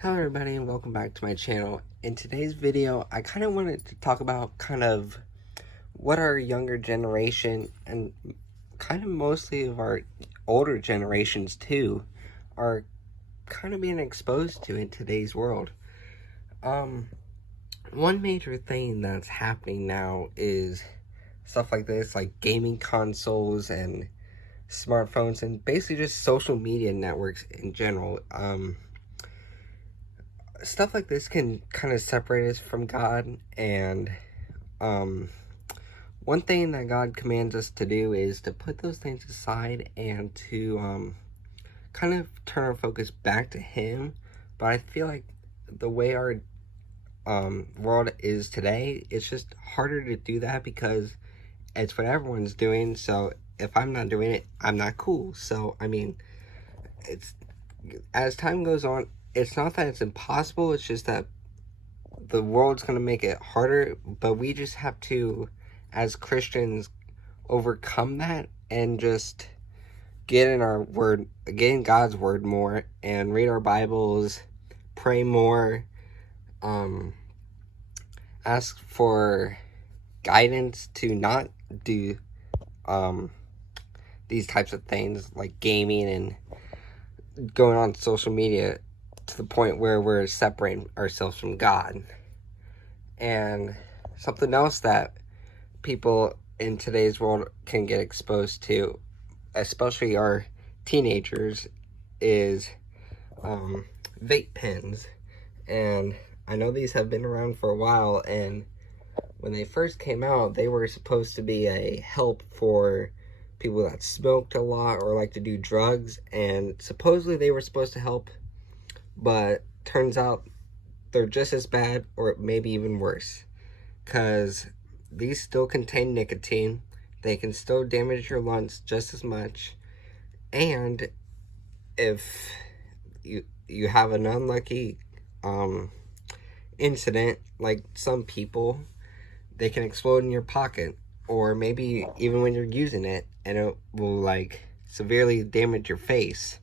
Hello everybody and welcome back to my channel. In today's video, I kind of wanted to talk about what our younger generation and kind of mostly of our older generations too are kind of being exposed to in today's world. One major thing that's happening now is stuff like this, like gaming consoles and smartphones and basically just social media networks in general. Stuff like this can kind of separate us from God, and one thing that God commands us to do is to put those things aside and to kind of turn our focus back to Him. But I feel like the way our world is today, it's just harder to do that because it's what everyone's doing. So if I'm not doing it, I'm not cool. So I mean, it's as time goes on, it's not that it's impossible, it's just that the world's going to make it harder, but we just have to, as Christians, overcome that and just get in our word, get in God's word more, and read our Bibles, pray more, ask for guidance to not do these types of things like gaming and going on social media to the point where we're separating ourselves from God. And something else that people in today's world can get exposed to, especially our teenagers, is vape pens. And I know these have been around for a while, and when they first came out, they were supposed to be a help for people that smoked a lot or like to do drugs, and supposedly they were supposed to help, but turns out they're just as bad or maybe even worse, because these still contain nicotine. They can still damage your lungs just as much, and if you have an unlucky incident, like some people, they can explode in your pocket, or maybe even when you're using it, and it will like severely damage your face.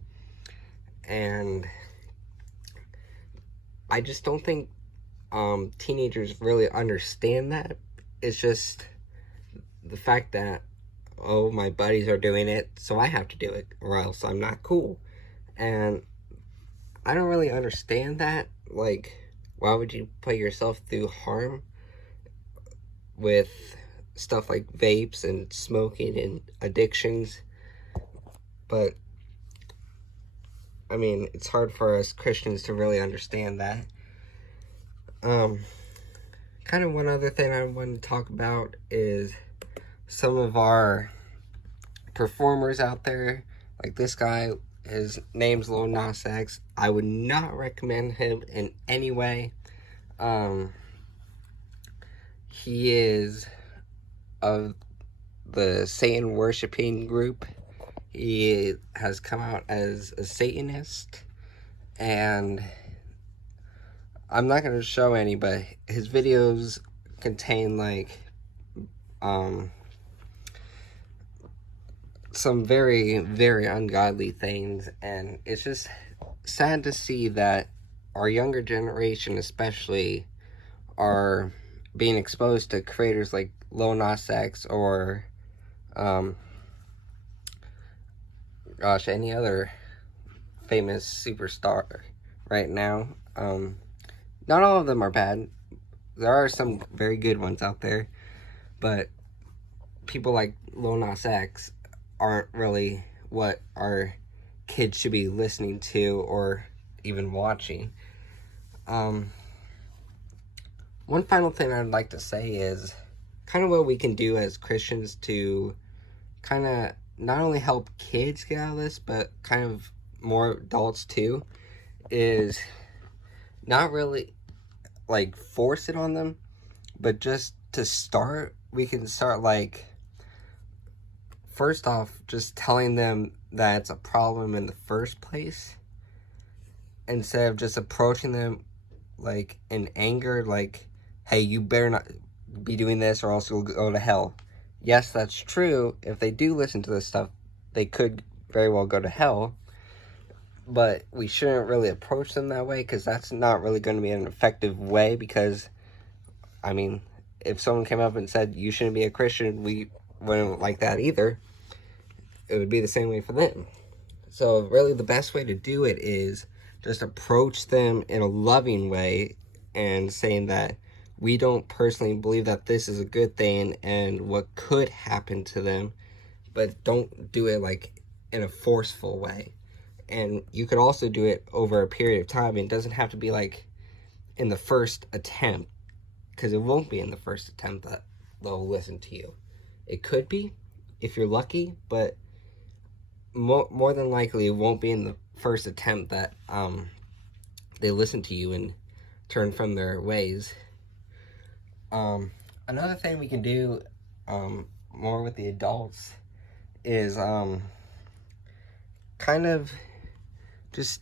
And I just don't think teenagers really understand that. It's just the fact that, oh, my buddies are doing it, so I have to do it, or else I'm not cool. And I don't really understand that. Like, why would you put yourself through harm with stuff like vapes and smoking and addictions? But I mean, it's hard for us Christians to really understand that. Kind of one other thing I want to talk about is some of our performers out there. Like this guy, his name's Lil Nas X. I would not recommend him in any way. He is of the Satan worshiping group. He has come out as a Satanist, and I'm not going to show any, but his videos contain like some very, very ungodly things, and it's just sad to see that our younger generation especially are being exposed to creators like Lil Nas X or any other famous superstar right now. Not all of them are bad. There are some very good ones out there, but people like Lil Nas X aren't really what our kids should be listening to or even watching. One final thing I'd like to say is kind of what we can do as Christians to kind of not only help kids get out of this, but kind of more adults too, is not really like force it on them, but just to start, we can start like, first off, just telling them that it's a problem in the first place, instead of just approaching them like in anger, like, hey, you better not be doing this or else you'll go to hell. Yes, that's true. If they do listen to this stuff, they could very well go to hell. but we shouldn't really approach them that way, because that's not really going to be an effective way. Because, I mean, if someone came up and said you shouldn't be a Christian, we wouldn't like that either. It would be the same way for them. So really the best way to do it is just approach them in a loving way, and saying that we don't personally believe that this is a good thing and what could happen to them, but don't do it like in a forceful way. And you could also do it over a period of time. It doesn't have to be like in the first attempt, because it won't be in the first attempt that they'll listen to you. It could be, if you're lucky, but more than likely it won't be in the first attempt that they listen to you and turn from their ways. Another thing we can do more with the adults is kind of just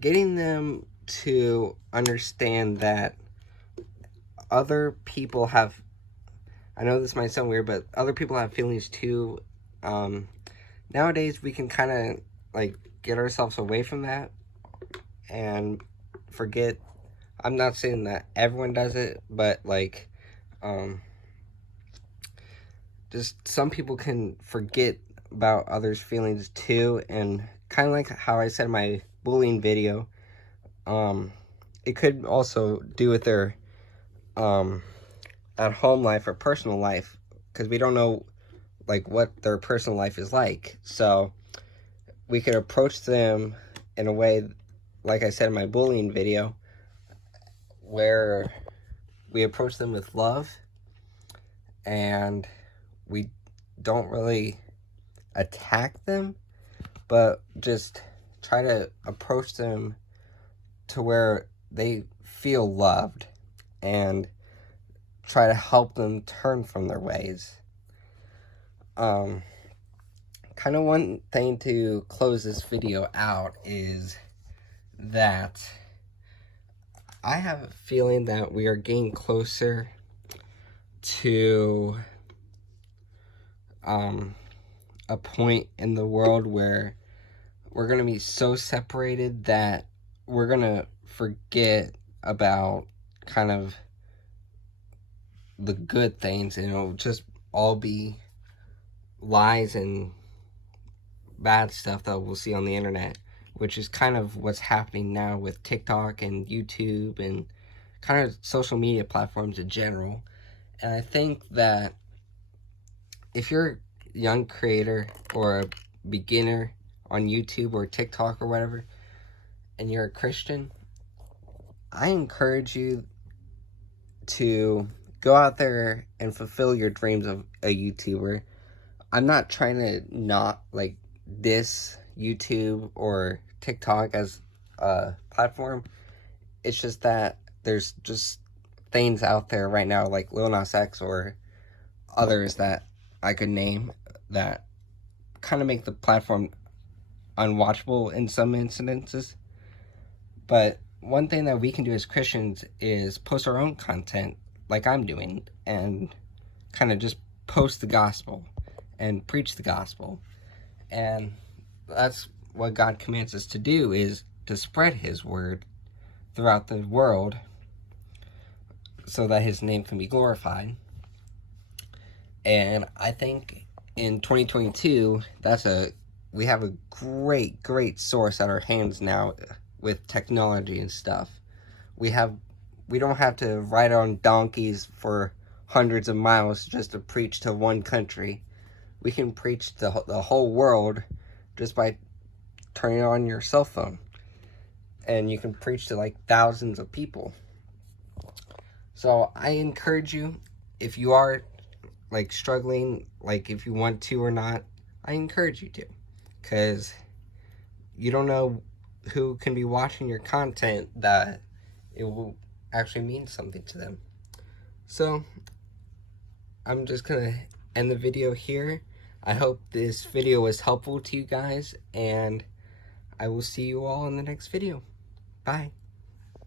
getting them to understand that other people have, I know this might sound weird, but other people have feelings too. Nowadays we can kind of like get ourselves away from that and forget. I'm not saying that everyone does it, but like just some people can forget about others' feelings too. And kind of like how I said in my bullying video, it could also do with their at home life or personal life, because we don't know like what their personal life is like. So we could approach them in a way, like I said in my bullying video, where we approach them with love, and we don't really attack them, but just try to approach them to where they feel loved, and try to help them turn from their ways. Kind of one thing to close this video out is that I have a feeling that we are getting closer to a point in the world where we're going to be so separated that we're going to forget about kind of the good things, and it'll just all be lies and bad stuff that we'll see on the internet, which is kind of what's happening now with TikTok and YouTube and kind of social media platforms in general. And I think that if you're a young creator or a beginner on YouTube or TikTok or whatever, and you're a Christian, I encourage you to go out there and fulfill your dreams of a YouTuber. I'm not trying to not like diss YouTube or TikTok as a platform. It's just that there's just things out there right now like Lil Nas X or others that I could name that kind of make the platform unwatchable in some incidences. But one thing that we can do as Christians is post our own content like I'm doing, and kind of just post the gospel and preach the gospel. And that's what God commands us to do, is to spread his word throughout the world so that his name can be glorified. And I think in 2022, we have a great source at our hands now with technology and stuff. We don't have to ride on donkeys for hundreds of miles just to preach to one country. We can preach to the whole world just by turning on your cell phone. And you can preach to like thousands of people. So I encourage you, if you are like struggling, like if you want to or not, I encourage you to. Because you don't know who can be watching your content that it will actually mean something to them. So I'm just gonna end the video here. I hope this video was helpful to you guys, and I will see you all in the next video. Bye.